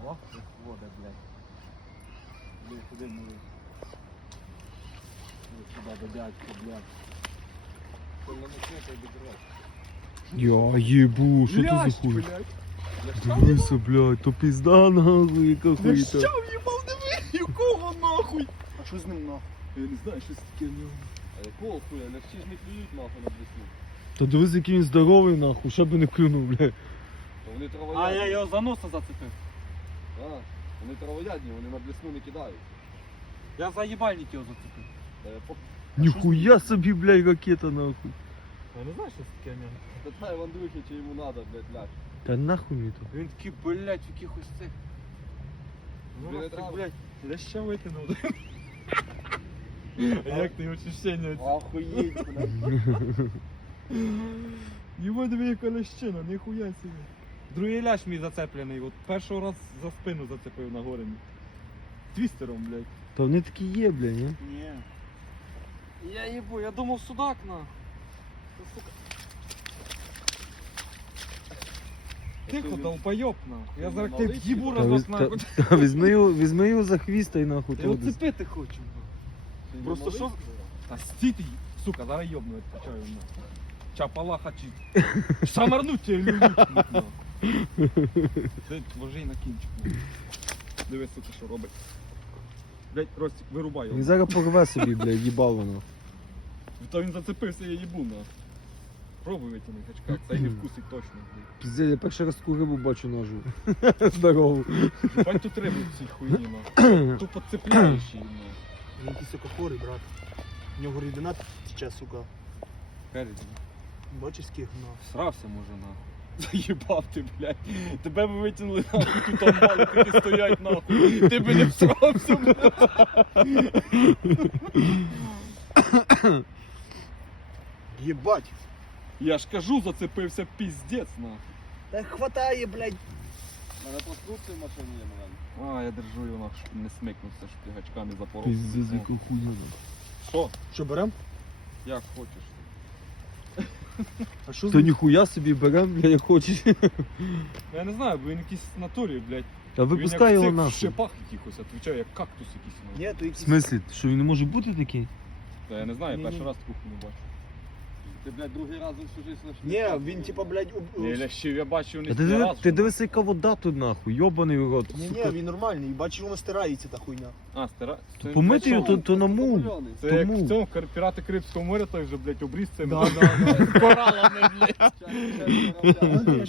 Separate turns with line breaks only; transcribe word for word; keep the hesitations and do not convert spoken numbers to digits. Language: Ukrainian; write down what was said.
Ох, це вода, блядь. Блядь, куди ми? Сюди до дядька, блядь. Коли не кнопай добирати.
Я їбу, що ти за хуй? Дивися, блядь, то пізда нахуй, яка хуйта.
Лящав їбав, диви, якого нахуй? А що з ним нахуй?
Я не знаю, щось таке в нього. А якого хуя? Лящі ж не клюють нахуй на блесну.
Та дивись, який він здоровий нахуй, ще би не клюнув, блядь.
То вони
А
травоядні.
я його за носа зацепив.
Так, вони травоядні, вони на блесну не кидають.
Я за їбальник його зацепив.
Та я по...
Ніхуя собі, блядь, ракета нахуй.
Я не знаю, що це таке в нього.
Питай в Андрюхи, чи йому надо, блядь, лящ.
Та нахуй мені то.
Він такий, блядь, в якихось цих. Ну,
Біля
нас так,
трави.
блядь, ляща витягнув. А як ти очищення?
Охуєть, блядь.
Йому диви, яка лящина, ніхуя собі. Другий лящ мій зацеплений, от першого раз за спину зацепив на горені. Твістером, блядь.
Та вони такі є, блядь, ні?
Ні. Я їбу, я думав судак на. Та, сука. Тихо, долбойоб нахуй. Я зараз тебе в'їбу
Та, віз-
разок
та,
нахуй.
та візьми його, візьми його за хвіст та й нахуй.
Я
то
його
десь.
цепити хочу. нахуй. Просто що? Та стій ти, сука, зараз йобну відпочаю нахуй. Чапалаха чи... Шамарнуть тебе люблю. Ти ложи на кінчик. Дивись, сука, що робить. Блять, Ростик, вирубай
Він
його.
зараз порве собі, блядь, їбало нахуй.
Та він зацепився, я їбу на. Пробуй витягни качка, це не вкусить точно. блядь.
Піздець, я перший раз таку рибу бачу ножу. Здорову.
Бать тут риби в цій хуйні, на. Тупо цепляєш її, на.
Він якийсь сука хворий, брат. У нього рідина тече, сука.
Переді.
Бачиш скільки гна.
Срався може нахуй. Заїбав ти, блядь. Тебе би витягнули нахуй, тут амбали такі стоять нахуй. Ти би не всрався, блядь.
Єбать!
Я ж кажу, зацепився піздець, нахуй.
Та хватає, блядь.
У мене конструкція в машині є, мене.
А, я держу його нахуй, щоб не смикнувся, щоб ти гачка не запоров.
Піздець, яка хуйня.
Що?
Що берем?
Як хочеш.
А що з
То
ним?
ніхуя собі берем, блядь, як хочеш.
Я не знаю, бо він якийсь в натурі, блядь.
Та
Він
випускай
як
його
цих в
нахуй.
шипах якихось, отвічаю, як кактус якийсь. нахуй.
Ні, то
В
якийсь...
смислі, що він не може бути такий?
Та я не знаю, я
Ні-ні.
перший раз таку хуйню бачу.
Ти, блядь, другий раз за всю життя знайшов.
Ні, він типа, блядь, об...
Ні, лящів я бачив не
Та ти,
не
диви-
раз.
ти
вже.
дивися, яка вода тут нахуй, йобаний в рот.
Ні, ні,
сука.
він нормальний. Бачиш, воно стирається та хуйня.
А, стара. Це,
Помити його, то, то на мул.
це як
тому.
в цьому Кар- пірати Карибського моря, той вже, блядь, обріз цими
Да, да, да.
коралами, блядь.
Чай, чай, чай, чай.